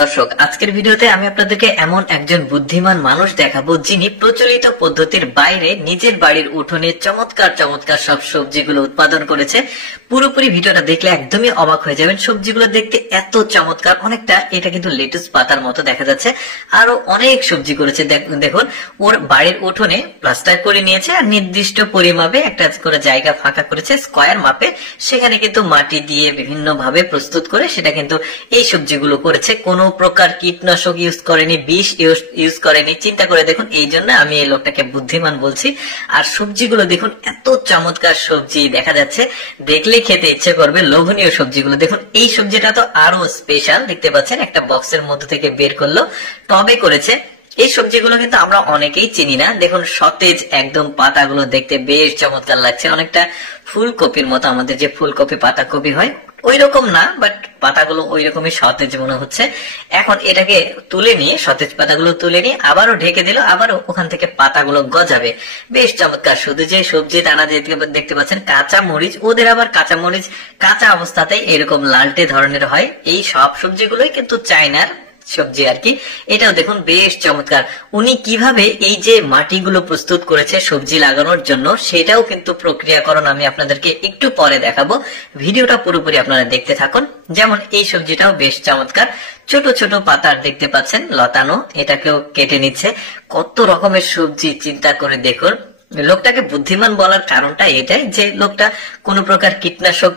দর্শক, আজকের ভিডিওতে আমি আপনাদেরকে এমন একজন বুদ্ধিমান মানুষ দেখাবো যিনি প্রচলিত পদ্ধতির বাইরে নিজের বাড়ির উঠোনে চমৎকার চমৎকার সব সবজিগুলো উৎপাদন করেছে। পুরোপুরি ভিডিওটা দেখলে একদমই অবাক হয়ে যাবেন। সবজিগুলো দেখতে এত চমৎকার, অনেকটা এটা কিন্তু লেটুস পাতার মতো দেখা যাচ্ছে। আরো অনেক সবজি করেছে। দেখুন, ওর বাড়ির উঠোনে প্লাস্টার করে নিয়েছে আর নির্দিষ্ট পরিমাপে একটা করে জায়গা ফাঁকা করেছে স্কয়ার মাপে। সেখানে কিন্তু মাটি দিয়ে বিভিন্ন ভাবে প্রস্তুত করে সেটা কিন্তু এই সবজিগুলো করেছে। কোনো প্রকার কীটনাশক ইউজ করেনি, বিষ ইউজ করেনি। চিন্তা করে দেখুন, এই জন্য আমি এই লোকটাকে বুদ্ধিমান বলছি। আর সবজিগুলো দেখুন, এত চমৎকার সবজি দেখা যাচ্ছে, দেখলে খেতে ইচ্ছে করবে। লোভনীয় সবজিগুলো দেখুন। এই সবজিটা তো আরো স্পেশাল, দেখতে পাচ্ছেন একটা বক্সের মধ্যে থেকে বের করলো, টবে করেছে। এই সবজিগুলো কিন্তু আমরা অনেকেই চিনি না। দেখুন, সতেজ একদম, পাতাগুলো দেখতে বেশ চমৎকার লাগছে, অনেকটা ফুলকপির মতো। আমাদের যে ফুলকপি পাতাকপি হয় ওই রকম না, বাট পাতাগুলো ওই রকমই সতেজ মনে হচ্ছে। এখন এটাকে তুলে নিয়ে, সতেজ পাতাগুলো তুলে নিয়ে আবারও ঢেকে দিল, আবারও ওখান থেকে পাতাগুলো গজাবে। বেশ চমৎকার। শুধু যে সবজি তারা দেখতে পাচ্ছেন কাঁচা মরিচ, ওদের আবার কাঁচা মরিচ কাঁচা অবস্থাতেই এরকম লালটে ধরনের হয়। এই সব সবজিগুলোই কিন্তু চায়নার সবজি আর কি। এটাও দেখুন বেশ চমৎকার। উনি কিভাবে এই যে মাটিগুলো প্রস্তুত করেছে সবজি লাগানোর জন্য, সেটাও কিন্তু প্রক্রিয়াকরণ আমি আপনাদেরকে একটু পরে দেখাবো। ভিডিওটা পুরোপুরি আপনারা দেখতে থাকুন। যেমন এই সবজিটাও বেশ চমৎকার, ছোট ছোট পাতার দেখতে পাচ্ছেন লতানো, এটাকেও কেটে নিচ্ছে। কত রকমের সবজি, চিন্তা করে দেখুন। লোকটাকে বুদ্ধিমান বলার কারণটা এটাই যে লোকটা কোনো প্রকার কীটনাশক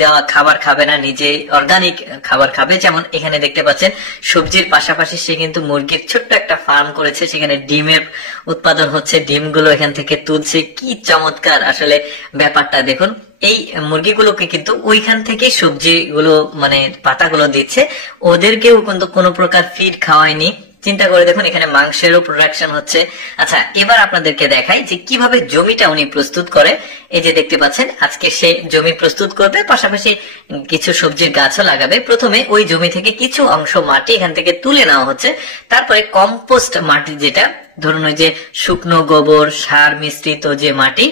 দেওয়া খাবার খাবে না, নিজে অর্গানিক খাবার খাবে। যেমন এখানে দেখতে পাচ্ছেন সবজির পাশাপাশি সে কিন্তু মুরগির ছোট্ট একটা ফার্ম করেছে, সেখানে ডিমের উৎপাদন হচ্ছে, ডিমগুলো এখান থেকে তুলছে। কি চমৎকার আসলে ব্যাপারটা দেখুন। এই মুরগিগুলোকে কিন্তু ওইখান থেকে সবজিগুলো পাতাগুলো দিচ্ছে, ওদেরকেও কিন্তু কোনো প্রকার ফিড খাওয়ায়নি। চিন্তা করে দেখুন, এখানে মাংসেরও প্রোডাকশন হচ্ছে। আচ্ছা, এবার আপনাদেরকে দেখাই যে কিভাবে জমিটা উনি প্রস্তুত করে। এই যে দেখতে পাচ্ছেন, আজকে সে জমি প্রস্তুত করবে, পাশাপাশি কিছু সবজির গাছও লাগাবে। প্রথমে ওই জমি থেকে কিছু অংশ মাটি এখান থেকে তুলে নেওয়া হচ্ছে, তারপরে কম্পোস্ট মাটি, যেটা ধরুন ওই যে শুকনো গোবর সার মিশ্রিত যে মাটি,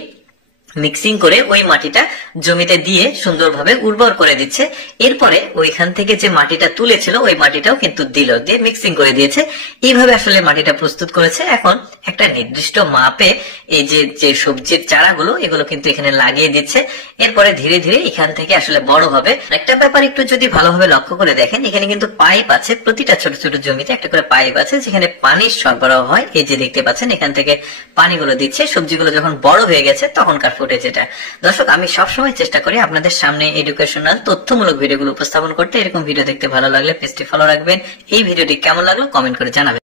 মিক্সিং করে ওই মাটিটা জমিতে দিয়ে সুন্দরভাবে উর্বর করে দিচ্ছে। এরপরে ওইখান থেকে যে মাটিটা তুলেছিল ওই মাটিটাও কিন্তু দিল, দিয়ে মিক্সিং করে দিয়েছে। এইভাবে আসলে মাটিটা প্রস্তুত করেছে। এখন একটা নির্দিষ্ট মাপে এই যে সবজির চারাগুলো, এগুলো কিন্তু এখানে লাগিয়ে দিচ্ছে। এরপরে ধীরে ধীরে এখান থেকে আসলে বড় হবে। একটা ব্যাপার একটু যদি ভালোভাবে লক্ষ্য করে দেখেন, এখানে কিন্তু পাইপ আছে, প্রতিটা ছোট ছোট জমিতে একটা করে পাইপ আছে, যেখানে পানির সরবরাহ হয়। এই যে দেখতে পাচ্ছেন, এখান থেকে পানিগুলো দিচ্ছে। সবজিগুলো যখন বড় হয়ে গেছে তখনকার ফুটেজ এটা। দর্শক, আমি সবসময় চেষ্টা করি আপনাদের সামনে এডুকেশনাল তথ্যমূলক ভিডিওগুলো উপস্থাপন করতে। এরকম ভিডিও দেখতে ভালো লাগলে পেজটি ফলো রাখবেন। এই ভিডিওটি কেমন লাগলো কমেন্ট করে জানাবেন।